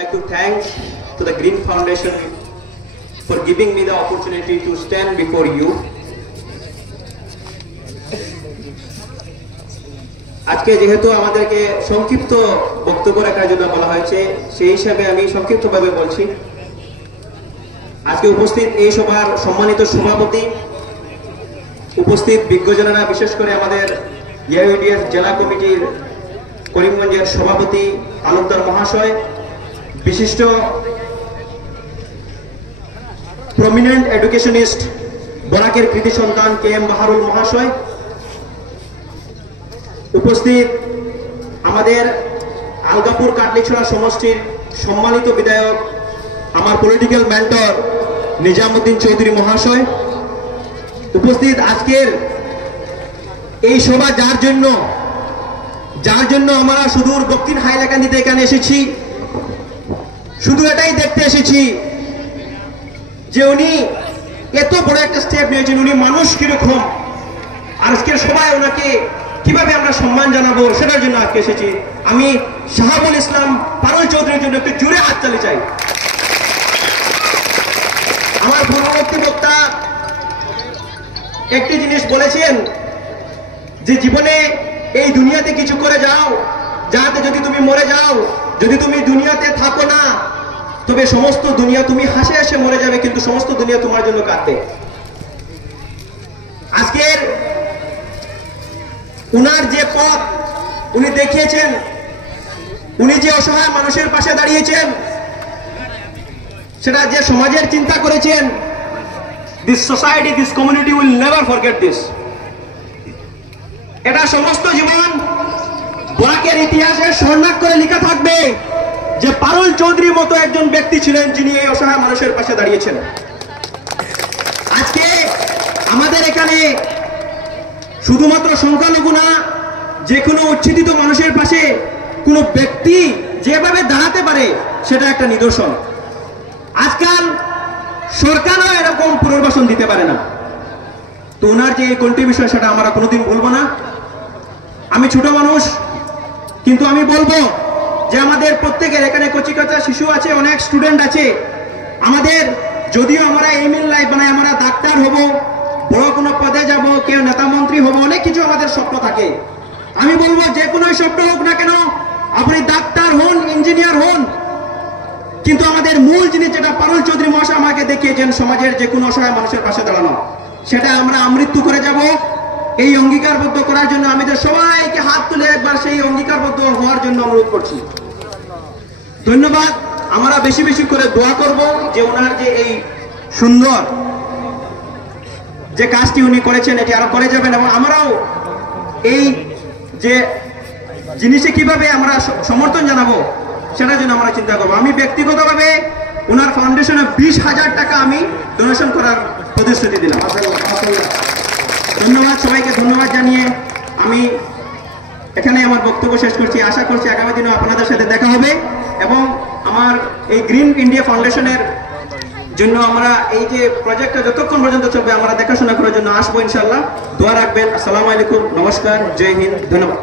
I'd like to thank to the Green Foundation for giving me the opportunity to stand before you. আজকে যেহেতু আমাদেরকে সংক্ষিপ্ত বক্তব্য রাখার জন্য বলা হয়েছে, সেই হিসাবে আমি সংক্ষিপ্তভাবে বলছি। আজকে উপস্থিত এই সভার সম্মানিত সভাপতি, উপস্থিত বিজ্ঞজনেরা, বিশেষ করে আমাদের ইউডিএফ জেলা কমিটির করিমগঞ্জের সভাপতি তালুকদার মহাশয়, বিশিষ্ট প্রমিনেন্ট এডুকেশনিস্ট বরাকের কৃতি সন্তান KM বাহারুল মহাশয়, উপস্থিত আমাদের আলগাপুর কাটলিছড়া সমষ্টির সম্মানিত বিধায়ক, আমার পলিটিক্যাল মেন্টর নিজামুদ্দিন চৌধুরী মহাশয়, উপস্থিত আজকের এই সভা যার জন্য আমরা সুদূর দক্ষিণ হাইলাকান্দিতে এখানে এসেছি, শুধু এটাই দেখতে এসেছি যে উনি এত বড় একটা স্টেপ নিয়েছেন, উনি মানুষ কিরকম, আর আজকের সবাই ওনাকে কিভাবে আমরা সম্মান জানাবো সেটার জন্য আজকে এসেছি। আমি শাহাবুল ইসলাম পারুল চৌধুরীর জন্য একটু জোরে হাততালি চাই। আমার পূর্ববর্তী বক্তা একটি জিনিস বলেছেন যে জীবনে এই দুনিয়াতে কিছু করে যাও, যাতে যদি তুমি মরে যাও, যদি তুমি দুনিয়াতে থাকো না, তবে সমস্ত দুনিয়া, তুমি হাসে হাসে মরে যাবে, কিন্তু সমস্ত দুনিয়া তোমার জন্য কাঁদবে। আজকের উনার যে পথ উনি দেখিয়েছেন, উনি যে অসহায় মানুষের পাশে দাঁড়িয়েছেন, সেটা যে সমাজের চিন্তা করেছেন, this society, this community will never forget this. এটা সমস্ত জীবন বরাকের ইতিহাসে স্বর্ণাক্ষরে লেখা থাকবে যে পারুল চৌধুরীর মতো একজন ব্যক্তি ছিলেন যিনি এই অসহায় মানুষের পাশে দাঁড়িয়েছেন। আজকে আমাদের এখানে শুধুমাত্র সংখ্যালঘু না, যে কোনো উচ্ছেদিত মানুষের পাশে কোনো ব্যক্তি যেভাবে দাঁড়াতে পারে সেটা একটা নিদর্শন। আজকাল সরকারও এরকম পুনর্বাসন দিতে পারে না, তো ওনার যে এই কন্ট্রিবিউশন সেটা আমরা কোনোদিন বলবো না। আমি ছোট মানুষ, কিন্তু আমি বলবো যে আমাদের প্রত্যেকের এখানে কচিকাচা শিশু আছে, অনেক স্টুডেন্ট আছে আমাদের, যদিও আমরা এইম ইন লাইফ বানাই, আমরা ডাক্তার হব, বড় কোনো পদে যাব, কেউ নেতা মন্ত্রী হব, অনেক কিছু আমাদের স্বপ্ন থাকে। আমি বলবো যে কোনো স্বপ্ন হোক না কেন, আপনি ডাক্তার হন, ইঞ্জিনিয়ার হন, কিন্তু আমাদের মূল জিনিস যেটা পারুল চৌধুরী মহাশয় আমাকে দেখিয়েছেন, সমাজের যে কোনো অসহায় মানুষের পাশে দাঁড়ানো, সেটা আমরা আমৃত্যু করে যাব। এই অঙ্গীকারবদ্ধ করার জন্য আমাদের সবাইকে হাত তুলে একবার সেই অঙ্গীকারবদ্ধ হওয়ার জন্য অনুরোধ করছি। ধন্যবাদ। আমরা বেশি বেশি করে দোয়া করব যে ওনার যে এই সুন্দর যে কাজটি উনি করেছেন এটি আরো করে যাবেন, এবং আমরাও এই যে জিনিসে কিভাবে আমরা সমর্থন জানাবো সেটার জন্য আমরা চিন্তা করবো। আমি ব্যক্তিগতভাবে ওনার ফাউন্ডেশনে 20,000 টাকা আমি ডোনেশন করার প্রতিশ্রুতি দিলাম। ধন্যবাদ, সবাইকে ধন্যবাদ জানিয়ে আমি এখানে আমার বক্তব্য শেষ করছি। আশা করছি আগামী দিনে আপনাদের সাথে দেখা হবে, এবং আমার এই গ্রিন ইন্ডিয়া ফাউন্ডেশনের জন্য আমরা এই যে প্রজেক্টটা যতক্ষণ পর্যন্ত চলবে আমরা দেখাশোনা করার জন্য আসবো ইনশাআল্লাহ। দোয়া রাখবেন। আসসালামু আলাইকুম, নমস্কার, জয় হিন্দ, ধন্যবাদ।